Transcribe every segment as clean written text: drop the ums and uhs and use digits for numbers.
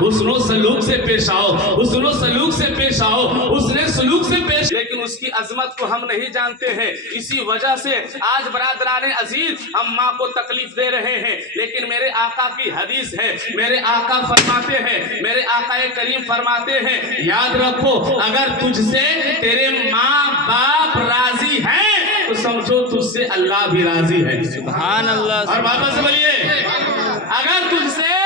हुस्न सलूक से पेश आओ, हुस्न सलूक से पेश आओ, हुस्न सलूक से पेश। लेकिन उसकी अजमत को हम नहीं जानते हैं, इसी वजह से आज बरादरान अजीज हम माँ को तकलीफ दे रहे हैं। लेकिन मेरे आका की हदीस है, मेरे आका फरमाते हैं, मेरे आका करीम फरमाते हैं, याद रखो अगर तुझसे तेरे माँ बाप राजी हैं तो समझो तुझसे अल्लाह भी राजी है। सुभान अल्लाह। और बाबा से बोलिए, अगर तुझसे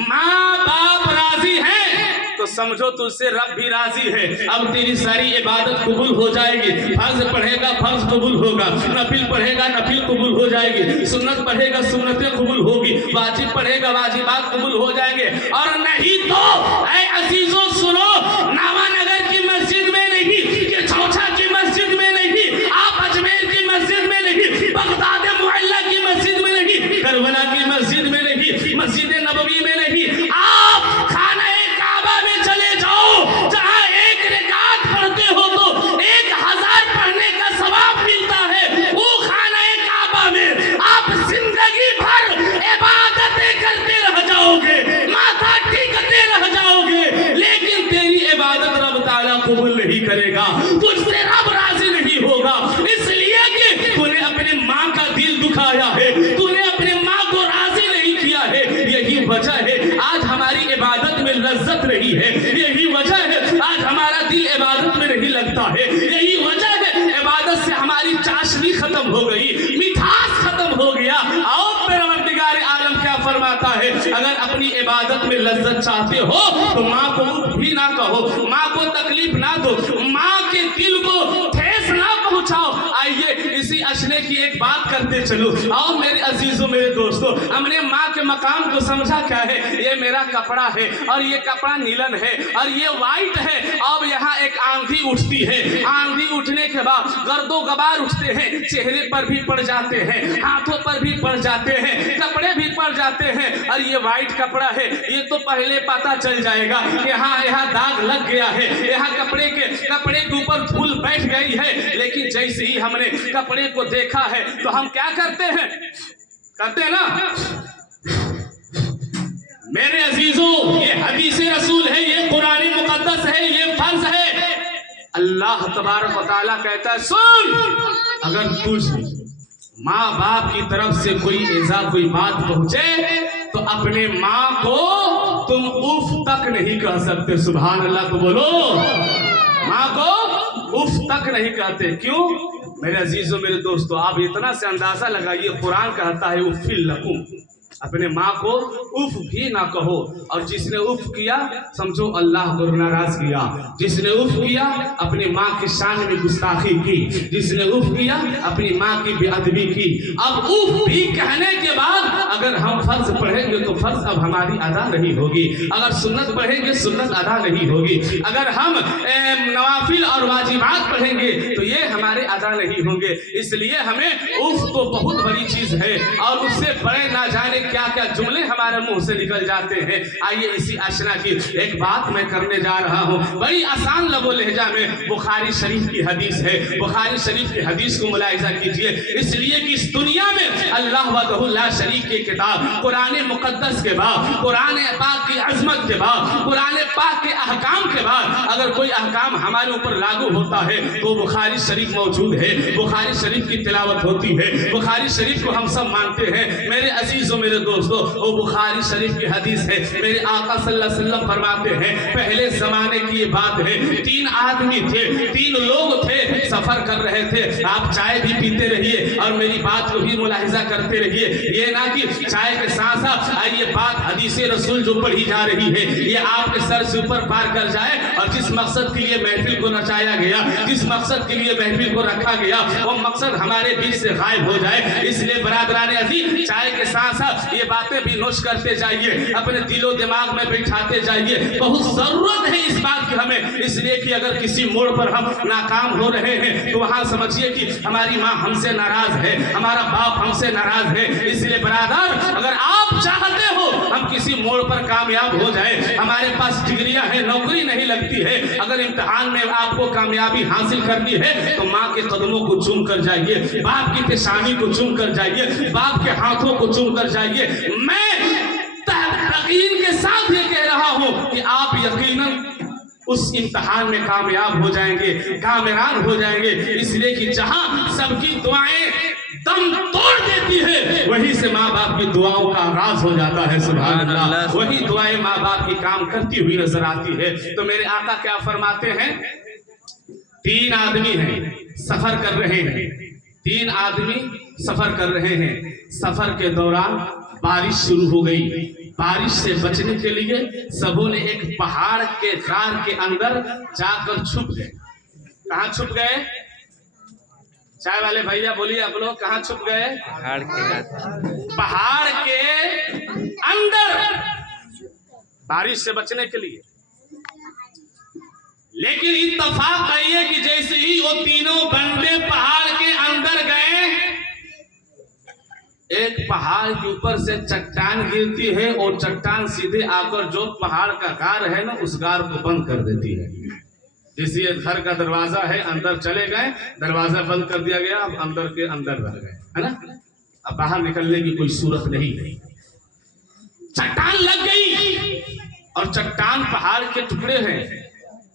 माँ बाप राजी हैं तो समझो तुझसे रब भी राजी है। अब तेरी सारी इबादत कबूल हो जाएगी। फर्ज पढ़ेगा फर्ज कबूल होगा, नफिल पढ़ेगा नफिल कबूल हो जाएगी, सुन्नत पढ़ेगा सुन्नतें कबूल होगी, वाजिब पढ़ेगा वाजिबात कबूल हो जाएंगे। और नहीं तो ऐ अजीजों सुनो, नावानगर की मस्जिद में नहीं, ये चौथा की मस्जिद में नहीं, आप अजमेर की मस्जिद में नहीं, बगदाद मुहल्ला की मस्जिद में नहीं, करबला की मस्जिद में नहीं, मस्जिद नबवी में नहीं, आप खाना काबा में चले जाओ, जहां एक रकात पढ़ते हो तो 1000 पढ़ने का सवाब मिलता है। वो खाना काबा में आप जिंदगी भर इबादतें करते रह जाओगे, माथा टेकते रह जाओगे, लेकिन तेरी इबादत रब ताला कबूल नहीं करेगा, तुझसे रब राजी नहीं होगा। इसलिए कि तूने अपनी माँ का दिल दुखाया है, तूने अपनी माँ को राजी नहीं किया है। यही वजह है आज हमारी इबादत में लज्जत नहीं है, यही वजह है आज हमारा दिल इबादत में नहीं लगता है, यही वजह है इबादत से हमारी चाशनी खत्म हो गई, मिठास खत्म हो गया। आओ परवरदिगार आलम क्या फरमाता है, अगर अपनी इबादत में लज्जत चाहते हो तो माँ को भी ना कहो, माँ को तकलीफ ना दो, माँ के दिल को ठेस ना पहुंचाओ। आइए इसी अशने की एक बात करते चलो। आओ मेरे अजीजों मेरे दोस्तों, हमने माँ के मकाम को समझा क्या है, ये मेरा कपड़ा है और ये कपड़ा नीलन है और ये वाइट है। अब यहाँ एक आंधी उठती है, आंधी उठने के बाद गर्दो गबार उठते हैं, चेहरे पर भी पड़ जाते हैं, हाथों पर भी पड़ जाते हैं, कपड़े भी पड़ जाते हैं। और ये वाइट कपड़ा है, ये तो पहले पता चल जाएगा कि हाँ यहाँ दाग लग गया है, यहाँ कपड़े के ऊपर धूल बैठ गई है। लेकिन जैसे ही हमने कपड़े को देखा है तो हम क्या करते हैं, करते हैं ना मेरे अजीजों, ये हदीस रसूल है, ये कुरान मुकद्दस है, ये फर्ज है। अल्लाह तबारक व तआला कहता है, सुन, अगर तुझ माँ बाप की तरफ से कोई ऐसा कोई बात पहुंचे तो अपने माँ को तुम उफ तक नहीं कह सकते। सुभान अल्लाह। तो बोलो, माँ को उफ तक नहीं कहते। क्यों मेरे अजीजों मेरे दोस्तों, आप इतना से अंदाजा लगाइए, कुरान कहता है उफ़िल लकुम, अपने माँ को उफ भी ना कहो। और जिसने उफ किया समझो अल्लाह को नाराज किया, जिसने उफ किया अपनी माँ की शान में गुस्ताखी की, जिसने उफ किया अपनी माँ की बेअदबी की। अब उफ भी कहने के बाद अगर हम फर्ज पढ़ेंगे तो फर्ज अब हमारी अदा नहीं होगी, अगर सुन्नत पढ़ेंगे सुन्नत अदा नहीं होगी, अगर हम नवाफिल और वाजिबात पढ़ेंगे तो ये हमारे अदा नहीं होंगे। इसलिए हमें उफ तो बहुत बड़ी चीज है और उससे बड़े ना जाने क्या क्या जुमले हमारे मुंह से निकल जाते हैं। आइए इसी अशना की एक बात मैं करने जा रहा हूँ, बड़ी आसान लबो लहजा में। बुखारी शरीफ की हदीस है, बुखारी शरीफ की हदीस को मुलाहिजा कीजिए, इसलिए कि इस दुनिया में अल्लाह वहदहु ला शरीक की किताब कुरान मुकद्दस के बाद, कुरान पाक की अजमत के बाद, कुरान पाक के अहकाम के बाद अगर कोई अहकाम हमारे ऊपर लागू होता है तो बुखारी शरीफ मौजूद है, बुखारी शरीफ की तिलावत होती है, बुखारी शरीफ को हम सब मानते हैं। मेरे अजीजों मेरे दोस्तों, वो बुखारी शरीफ की हदीस है, मेरे आका सल्लल्लाहु अलैहि वसल्लम फरमाते हैं, पहले जमाने की ये बात है, 3 आदमी थे, 3 लोग थे, सफर कर रहे थे। आप चाय भी पीते रहिए और मेरी बात को भी मुलाहिजा करते रहिए, ये ना कि चाय के साथ साथ ये बात हदीस रसूल जो पढ़ी जा रही है ये आपके सर से ऊपर पार कर जाए और जिस मकसद के लिए महफिल को नचाया गया, जिस मकसद के लिए महफिल को रखा गया, वो मकसद हमारे बीच से गायब हो जाए। इसलिए बरादरान अज़ीज़, चाय के साथ साथ ये बातें भी नोश करते जाइए, अपने दिलो दिमाग में बैठाते जाइए। बहुत जरूरत है इस बात की हमें, इसलिए कि अगर किसी मोड़ पर हम नाकाम हो रहे हैं तो वहां समझिए कि हमारी माँ हमसे नाराज है, हमारा बाप हमसे नाराज है। इसलिए बरादर, अगर आप चाहते हो हम किसी मोड़ पर कामयाब हो जाए, हमारे पास डिग्रियां हैं, नौकरी नहीं लगती है, अगर इम्तिहान में आपको कामयाबी हासिल करनी है तो माँ के कदमों को चूम कर जाइए, बाप की पेशानी को चूम कर जाइए, बाप के हाथों को चूम कर जाइए। मैं यकीन के साथ ये कह रहा उस इम्तिहान में कामयाब हो जाएंगे, कामयाब हो जाएंगे। इसलिए कि जहां सबकी दुआएं दम तोड़ देती है, वहीं से माँ बाप की दुआओं का आगाज हो जाता है। सुभान अल्लाह। वही दुआएं माँ बाप की काम करती हुई नजर आती है। तो मेरे आका क्या फरमाते हैं, 3 आदमी हैं, सफर कर रहे हैं, 3 आदमी सफर कर रहे हैं। सफर के दौरान बारिश शुरू हो गई। बारिश से बचने के लिए सबों ने एक पहाड़ के गार के अंदर जाकर छुप गए। कहाँ छुप गए? चाय वाले भैया बोलिए, आप लोग कहाँ छुप गए? पहाड़ के अंदर, बारिश से बचने के लिए। लेकिन इत्तेफाक है कि जैसे ही वो तीनों बंदे पहाड़ के अंदर गए, एक पहाड़ के ऊपर से चट्टान गिरती है और चट्टान सीधे आकर जो पहाड़ का गार है ना, उस गार को बंद कर देती है। जैसे ये घर का दरवाजा है, अंदर चले गए, दरवाजा बंद कर दिया गया, अब अंदर के अंदर रह गए, है ना। अब बाहर निकलने की कोई सूरत नहीं है। चट्टान लग गई और चट्टान पहाड़ के टुकड़े हैं,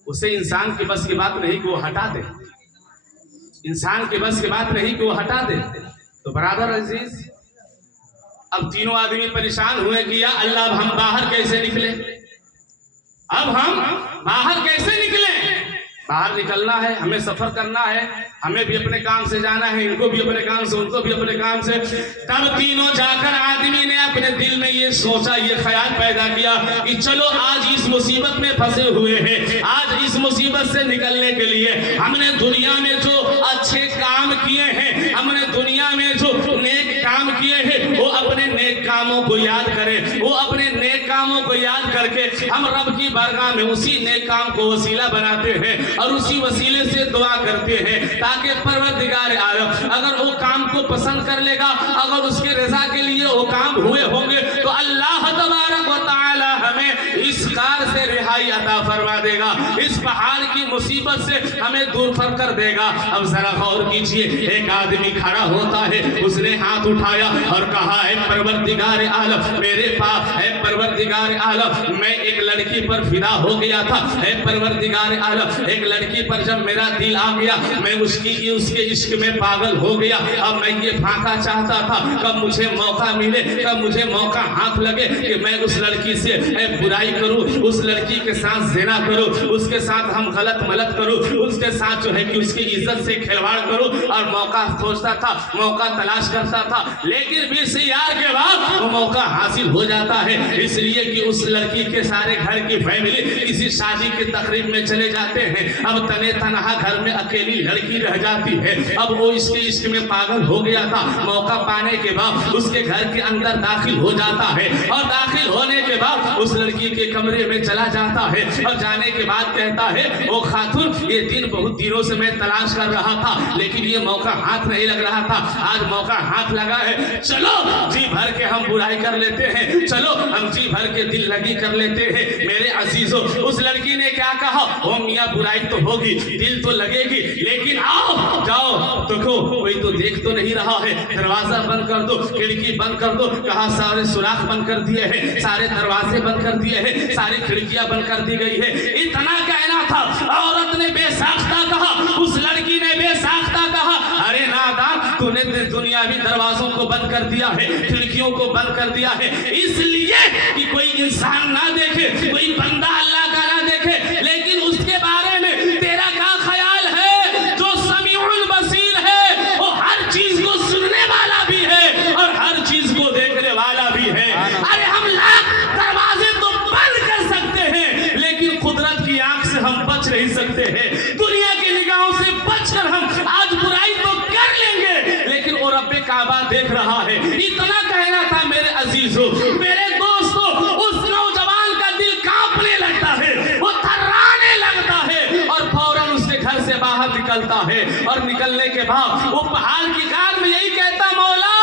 उसे इंसान की बस की बात नहीं कि वो हटा दे, इंसान की बस की बात नहीं कि वो हटा दे। तो बराबर अजीज, अब तीनों आदमी परेशान हुए कि या अल्लाह, अब हम बाहर कैसे निकले, अब हम बाहर कैसे निकले। बाहर निकलना है, हमें सफर करना है, हमें भी अपने काम से जाना है, इनको भी अपने काम से, उनको भी अपने काम से। तब तीनों जाकर आदमी ने अपने दिल में ये सोचा, ये ख्याल पैदा किया कि चलो आज इस मुसीबत में फंसे हुए हैं, आज इस मुसीबत से निकलने के लिए हमने दुनिया में जो अच्छे काम किए हैं, हमने दुनिया में जो नेक काम किए हैं, वो अपने नेक कामों को याद करें, वो अपने नेक कामों को याद करके हम रब की बारगाह में उसी नेक काम को वसीला बनाते हैं और उसी वसीले से दुआ करते हैं, ताकि परवरदिगार आलम अगर वो काम को पसंद कर लेगा, अगर उसके रजा के लिए वो काम हुए होंगे, तो अल्लाह तबारक व तआला हमें इस कार से रिहाई अता फरमा देगा, इस पहाड़ की मुसीबत से हमें दूर फर कर देगा। अब जरा गौर कीजिए, एक आदमी खड़ा होता है, उसने हाथ उठाया और कहा, है परवरदिगार आलम, मेरे पास है परवरदिगार आलम, मैं एक लड़की पर फिदा हो गया था, है परवरदिगार आलम, एक लड़की पर जब मेरा दिल आ गया, मैं उसके इश्क में पागल हो गया। अब मैं ये फाका चाहता था, कब मुझे मौका मिले, कब मुझे मौका हाथ लगे कि मैं उस लड़की से बुराई करूं, उस लड़की के साथ ज़िना करूं, उसके साथ हम गलत मलत करूं, उसके साथ जो है कि उसकी इज्जत से खिलवाड़ करूं। और मौका खोजता था, मौका तलाश करता था, लेकिन 20 यार के बाद वो मौका हासिल हो जाता है, इसलिए कि उस लड़की के सारे घर की फैमिली किसी शादी की तकरीब में चले जाते हैं। अब तने तनहा घर में अकेली लड़की रह जाती है। अब वो इसके इश्क में पागल हो गया था, मौका पाने के बाद उसके घर के अंदर दाखिल हो जाता है और दाखिल होने के बाद उस लड़की के कमरे में चला जाता है और जाने के बाद कहता है, ओ खातून, ये दिन बहुत दिनों से मैं तलाश कर रहा था, लेकिन ये मौका हाथ नहीं लग रहा था, आज मौका हाथ लगा है, चलो जी भर के हम बुराई कर लेते हैं, चलो हम जी भर के दिल लगी कर लेते हैं। मेरे अजीजों, उस लड़की ने क्या कहा, ओ मियां बुराई तो होगी, दिल तो लगेगी, लेकिन आओ जाओ, देखो कोई तो देख तो नहीं रहा है, दरवाजा बंद कर दो, खिड़की बंद कर दो। कहा सारे सुराख बंद कर दिए हैं, सारे दरवाजे बंद कर दिए हैं, सारी खिड़कियां बंद कर दी गई है। इतना कहना था, औरत ने बेसाख्ता कहा, उस लड़की ने बेसाख्ता कहा, अरे नादान, तूने दुनियावी दरवाजों को बंद कर दिया है, खिड़कियों को बंद कर दिया है, इसलिए कि कोई इंसान ना देखे, कोई बंदा अल्लाह का ना देखे, लेकिन उसके बारे में तेरा क्या ख्याल है, जो समीउल बसीर है, वो हर चीज को सुनने वाला भी है और हर चीज को देखने वाला भी है। अरे हम लाख दरवाजे तो बंद कर सकते हैं, लेकिन कुदरत की आंख से हम बच नहीं सकते हैं, दुनिया की निगाहों से बचकर हम आज बुराई तो कर लेंगे, लेकिन वो रब्बे काबा देख रहा है। इतना कहना था मेरे अजीजों, मेरे दोस्तों, उस नौजवान का दिल कांपने लगता है, वो थर्राने लगता है और फौरन उसके घर से बाहर निकलता है और निकलने के बाद वो पहाड़ की गार में यही कहता, मौला,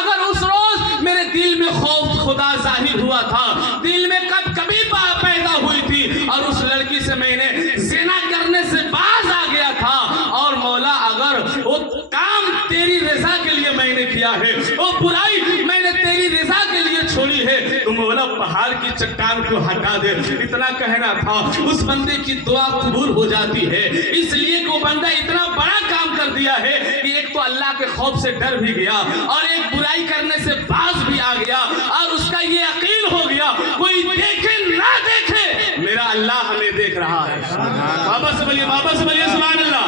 अगर उस रोज मेरे दिल में खौफ खुदा जाहिर हुआ था, दिल में कभी पैदा हुई थी और उस लड़की से मैंने ज़िना करने से बाज आ गया था, और मौला अगर वो काम तेरी रजा के लिए मैंने किया है, वो बुराई मैंने तेरी रजा के लिए छोड़ी है, तो मौला पहाड़ की चट्टान को हटा दे। इतना कहना था, उस बंदे की दुआ कबूल हो जाती है। इसलिए वो बंदा इतना बड़ा काम कर दिया है कि एक तो अल्लाह के खौफ से डर भी गया और एक बुराई करने से बाज भी आ गया, और उसका ये यकीन हो गया कोई देखे ना देखे, मेरा अल्लाह हमें देख रहा है। वापस बोलिए सुभान अल्लाह।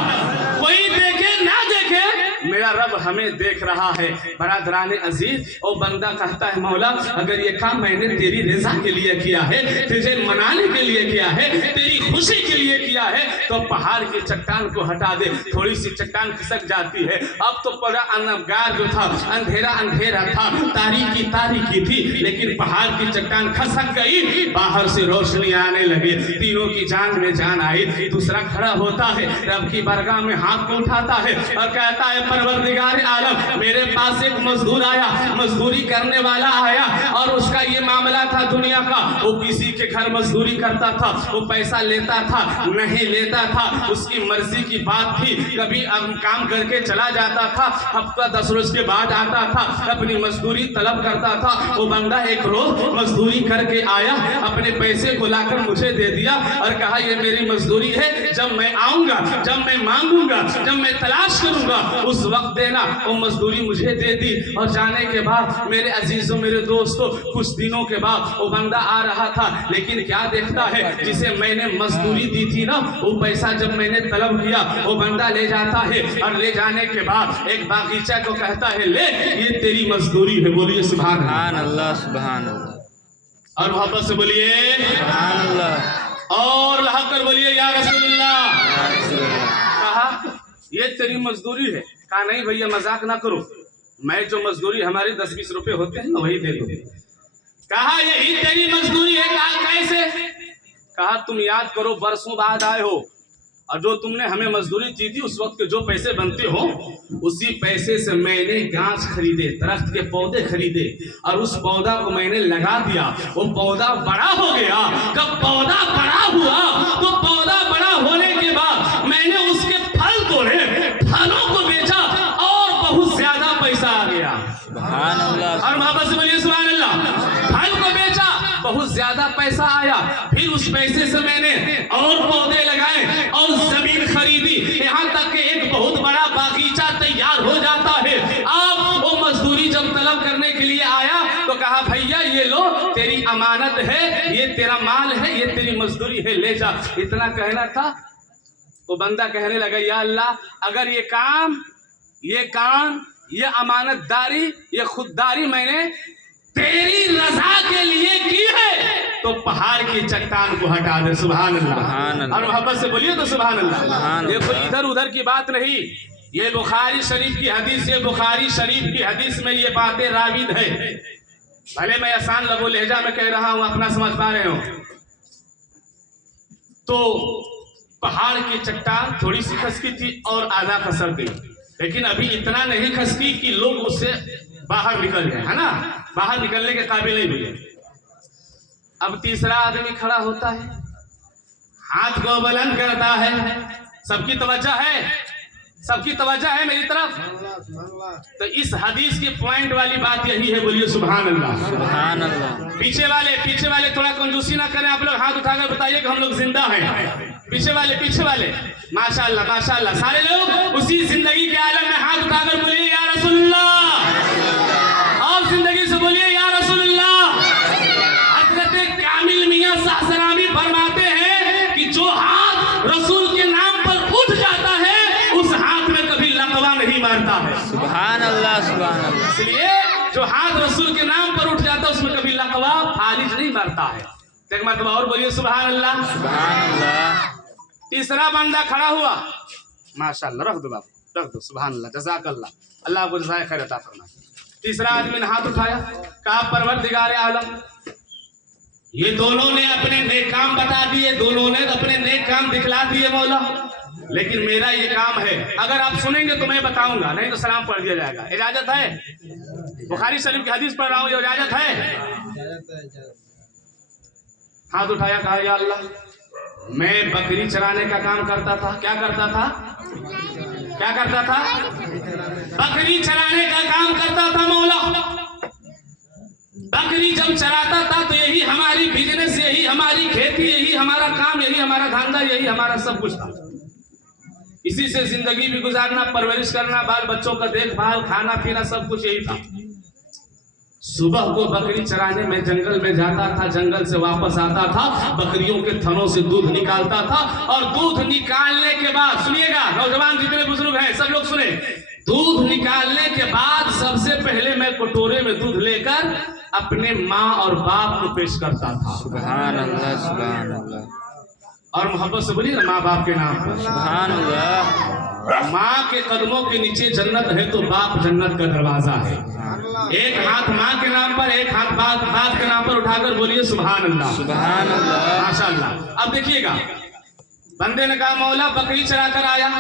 कोई देखे ना देखे, मेरा रब हमें देख रहा है। बरादरान अजीज, और बंदा कहता है मौला अगर ये काम मैंने तेरी रजा के लिए किया है, तुझे मनाने के लिए किया है, तेरी खुशी के लिए किया है, तो पहाड़ की चट्टान को हटा दे। थोड़ी सी चट्टान खिसक जाती है। अब तो पूरा अंधकार जो था, अंधेरा अंधेरा था, तारीकी थी, लेकिन पहाड़ की चट्टान खसक गई, बाहर से रोशनी आने लगे, तीनों की जान में जान आई। दूसरा खड़ा होता है, रब की बारगाह में हाथ को उठाता है और कहता है परवरदिगार आलम, मेरे पास एक मजदूर आया, मजदूरी करने वाला आया, और उसका ये मामला था दुनिया का, वो किसी के घर मजदूरी करता था, वो पैसा लेता था नहीं लेता था, उसकी मर्जी की बात थी। कभी काम करके चला जाता था, हफ्ता 10 रोज के बाद आता था, अपनी मजदूरी तलब करता था। वो बंदा एक रोज मजदूरी करके आया, अपने पैसे को लाकर मुझे दे दिया और कहा ये मेरी मजदूरी है, जब मैं आऊंगा, जब मैं मांगूंगा, जब मैं तलाश करूंगा, उस वक्त देना। वो मजदूरी मुझे दे दी, और जाने के बाद मेरे अजीजों, मेरे दोस्तों, कुछ दिनों के बाद वो बंदा आ रहा था, लेकिन क्या देखता है, जिसे मैंने मजदूरी दी थी ना, वो पैसा जब मैंने तलब किया, वो बंदा ले जाता है, और ले जाने के बाद एक बागीचा को कहता है ले ये तेरी मजदूरी है। बोलिए सुभान अल्लाह, सुभान अल्लाह, और मोहब्बत से बोलिए सुभान अल्लाह, और लहकर बोलिए या रसूलुल्लाह। कहा ये तेरी मजदूरी है। कहा नहीं भैया मजाक ना करो, मैं जो मजदूरी हमारे 10-20 रुपए होते हैं ना वही दे दो। कहा यही तेरी मजदूरी है। कहा कैसे? कहा तुम याद करो बरसों बाद आए हो, और जो तुमने हमें मजदूरी दी थी उस वक्त के जो पैसे बनते हो, उसी पैसे से मैंने गाछ खरीदे, दरख्त के पौधे खरीदे, और उस पौधा को मैंने लगा दिया, वो पौधा बड़ा हो गया। जब पौधा बड़ा हुआ तो पौधा बड़ा होने के बाद मैंने उसके फल तोड़े, फलों को बेचा, और बहुत ज्यादा पैसा आ गया। सुभान अल्लाह, और मोहब्बत से बोलिए सुभान अल्लाह। फल को बेचा, बहुत ज्यादा पैसा आया, फिर उस पैसे से मैंने और पौधे लगाए और जमीन खरीदी, यहाँ तक कि एक बहुत बड़ा बागीचा तैयार हो जाता है। अब वो मजदूरी जब तलब करने के लिए आया तो कहा भैया ये लो तेरी अमानत है, ये तेरा माल है, ये तेरी मजदूरी है, ले जा। इतना कहना था। वो बंदा कहने लगा या अल्लाह अगर ये काम, ये अमानतदारी, ये खुददारी मैंने तेरी रजा के लिए की है, तो पहाड़ की चट्टान को हटा दे। सुभान अल्लाह, और मोहब्बत से बोलिए तो सुभान अल्लाह। देखो इधर उधर की बात नहीं, ये बुखारी शरीफ की हदीस, ये बुखारी शरीफ की हदीस में ये बातें राविद है। भले मैं आसान लबो लहजा में कह रहा हूं, अपना समझ पा रहे हो। तो पहाड़ की चट्टान थोड़ी सी खसकी थी और आधा खसक गई, लेकिन अभी इतना नहीं खसकी कि लोग उससे बाहर निकल गए, है ना, बाहर निकलने के काबिल नहीं हुए। अब तीसरा आदमी खड़ा होता है, हाथ को बुलंद करता है, सबकी तवज्जो है मेरी तरफ। तो इस हदीस की पॉइंट वाली बात यही है, बोलिए सुभान अल्लाह, सुभान अल्लाह। पीछे वाले थोड़ा कंजूसी ना करें, आप लोग हाथ उठाकर बताइए कि हम लोग जिंदा हैं। पीछे वाले माशाअल्लाह, सारे लोग उसी जिंदगी के आलम में हाथ उठाकर बोलिए या रसूलुल्लाह, और जिंदगी से बोलिए या रसूलुल्लाह। हज़रत कामिल मियां साहसरामी फरमाते हैं कि जो हाथ रसूल के नाम पर उठ जाता है उस हाथ में कभी लकवा नहीं मारता है। सुभान अल्लाह, सुभान अल्लाह। इसलिए जो हाथ रसूल के नाम पर उठ जाता है उसमें कभी लकवा फालिज नहीं मारता है। एक मरतबा और बोलिए सुभान अल्लाह, सुभान अल्लाह। तीसरा बंदा खड़ा हुआ, माशाअल्लाह, रख दो बाबू, रख दो, सुभान अल्लाह, जज़ाकल्लाह, अल्लाह को जज़ाए खैर अता फरमाए। तीसरा आदमी ने हाथ उठाया, कहा परवरदिगार आलम, ये दोनों ने अपने नेक काम बता दिए, दोनों ने अपने नेक काम दिखला दिए मौला, लेकिन मेरा ये काम है, अगर आप सुनेंगे तो मैं बताऊंगा, नहीं तो सलाम पढ़ दिया जाएगा। इजाजत है? बुखारी शरीफ की हदीस पढ़ रहा हूँ, इजाजत है? हाथ उठाया, कहा या अल्लाह, मैं बकरी चराने का काम करता था। क्या करता था? बकरी चराने का काम करता था मौला। बकरी जब चराता था तो यही हमारी बिजनेस, यही हमारी खेती, यही हमारा काम, यही हमारा धंधा, यही हमारा सब कुछ था। इसी से जिंदगी भी गुजारना, परवरिश करना, बाल बच्चों का देखभाल, खाना पीना, सब कुछ यही था। सुबह को बकरी चराने में जंगल में जाता था, जंगल से वापस आता था, बकरियों के थनों से दूध निकालता था, और दूध निकालने के बाद, सुनिएगा नौजवान जितने बुजुर्ग हैं सब लोग सुने, दूध निकालने के बाद सबसे पहले मैं कटोरे में दूध लेकर अपने माँ और बाप को पेश करता था। सुभान अल्लाह, सुभान अल्लाह। और मोहब्बत से बोलिए ना, माँ बाप के नाम पर सुभान अल्लाह। माँ के कदमों के नीचे जन्नत है तो बाप जन्नत का दरवाजा है। एक हाथ माँ के नाम पर, एक हाथ बाप के नाम पर उठाकर बोलिए सुभान अल्लाह, सुभान अल्लाह, माशाअल्लाह। अब देखिएगा, बंदे ने कहा मौला बकरी चरा कर आया।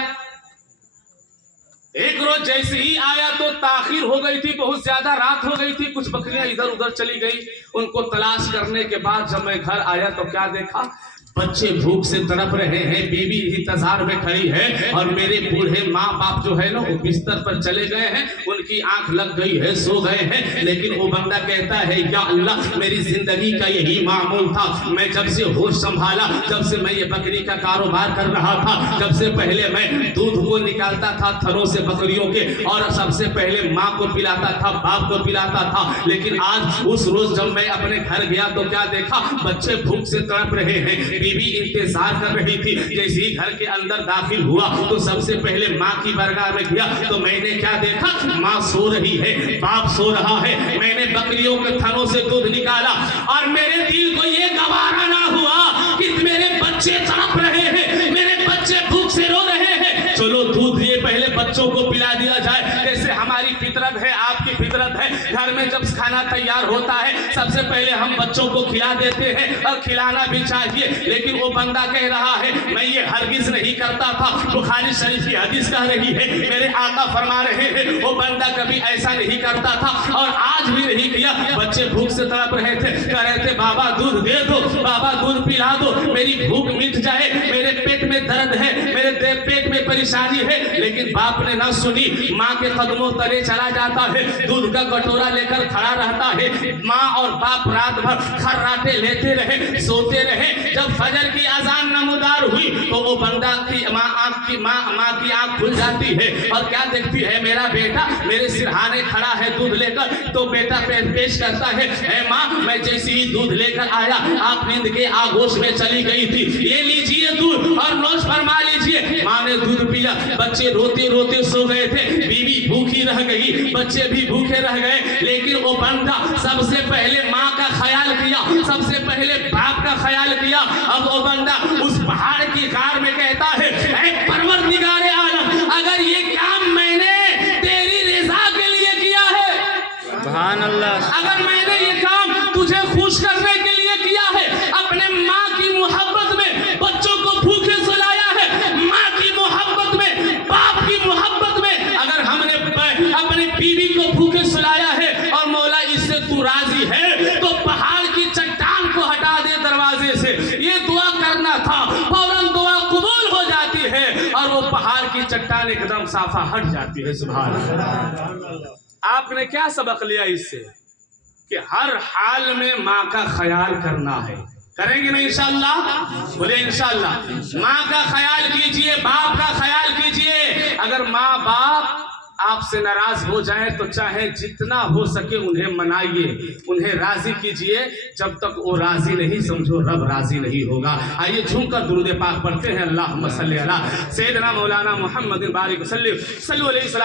एक रोज जैसे ही आया तो ताखिर हो गई थी, बहुत ज्यादा रात हो गई थी, कुछ बकरियां इधर उधर चली गई। उनको तलाश करने के बाद जब मैं घर आया तो क्या देखा, बच्चे भूख से तड़प रहे हैं, बीवी इंतजार में खड़ी है, और मेरे बूढ़े माँ बाप जो है ना वो बिस्तर पर चले गए हैं, उनकी आंख लग गई है, सो गए हैं। लेकिन वो बंदा कहता है या अल्लाह, मेरी जिंदगी का यही मामूल था। मैं जब से होश संभाला, जब से मैं ये बकरी का कारोबार कर रहा था, जब से पहले मैं दूध को निकालता था थनों से बकरियों के, और सबसे पहले माँ को पिलाता था, बाप को पिलाता था। लेकिन आज उस रोज जब मैं अपने घर गया तो क्या देखा, बच्चे भूख से तड़प रहे हैं, बीवी इंतजार कर रही थी। जैसे ही घर के अंदर दाखिल हुआ तो सबसे पहले माँ की बरगाह में गया तो मैंने क्या देखा, माँ सो रही है, बाप सो रहा है। मैंने बकरियों के थनों से दूध निकाला, और मेरे दिल को ये गवारा ना हुआ कि मेरे बच्चे तड़प रहे हैं, मेरे बच्चे भूख से रो रहे हैं, चलो दूध ये पहले बच्चों को पिला दिया जाए। जैसे हमारी फितरत है, आपकी फितरत है, घर में जब खाना तैयार होता है सबसे पहले हम बच्चों को खिला देते हैं, और खिलाना भी चाहिए। लेकिन वो बंदा कह रहा है मैं ये हरगिज नहीं करता था। बुखारी शरीफ की हदीस कह रही है, मेरे आका फरमा रहे हैं वो बंदा कभी ऐसा नहीं करता था, और आज भी नहीं किया। बच्चे भूख से तड़प रहे थे, कह रहे थे बाबा दूध दे दो, बाबा दूध पिला दो, मेरी भूख मिट जाए, मेरे पेट में दर्द है, मेरे पेट में परेशानी है। लेकिन बाप ने ना सुनी, माँ के कदमों तले चला जाता है, दूध का कटोरा लेकर खड़ा रहता है। माँ और बाप रात भर खर्राटे लेते रहे, सोते रहे। जब फजर की अजान नमदार हुई तो वो बंदा की माँ की आंख खुल जाती है, और क्या देखती है, मेरा बेटा मेरे सिरहाने खड़ा है दूध लेकर। तो बेटा पेश करता है, ऐ माँ मैं जैसे ही दूध लेकर आया आप नींद के आगोश में चली गई थी, ये लीजिए दूध और नोश फरमा लीजिए। माँ ने दूध पिया, बच्चे रोते रोते सो गए थे, बीवी भूखी रह गई, बच्चे भी भूखे रह गए। लेकिन वो बंदा सबसे पहले माँ का ख्याल किया, सबसे पहले बाप का ख्याल किया। अब वो बंदा उस पहाड़ की कार में कहता है, ऐ परवरदिगारे आलम, अगर ये काम मैंने तेरी रज़ा के लिए किया है, सुभान अल्लाह, अगर मैंने ये काम तुझे खुश करने के लिए किया है, अपने माँ की मोहब्बत में बच्चों को भूखे सुलाया है, माँ की मोहब्बत में, बाप की मोहब्बत में अगर हमने अपनी बीवी को भूखे सुलाया है, और मौला इससे तू राजी है तो पहाड़ की चट्टान को हटा दे दरवाजे से। ये दुआ करना था, फौरन दुआ कबूल हो जाती है, और वो पहाड़ की चट्टान एकदम साफा हट जाती है। सुभान अल्लाह। आपने क्या सबक लिया इससे, कि हर हाल में माँ का ख्याल करना है। करेंगे ना इंशाअल्लाह, बोले इंशाअल्लाह। माँ का ख्याल कीजिए, बाप का ख्याल कीजिए। अगर माँ बाप आपसे नाराज हो जाए तो चाहे जितना हो सके उन्हें मनाइए, उन्हें राजी कीजिए। जब तक वो राजी नहीं, समझो रब राजी नहीं होगा। आइए झूमकर दुरूद पाक पढ़ते हैं। अल्लाहुम्मा सल्ली अला सय्यिदना मौलाना मुहम्मदिन बारिक वसल्लिम सल्लल्लाहु अलैहि वसल्लम।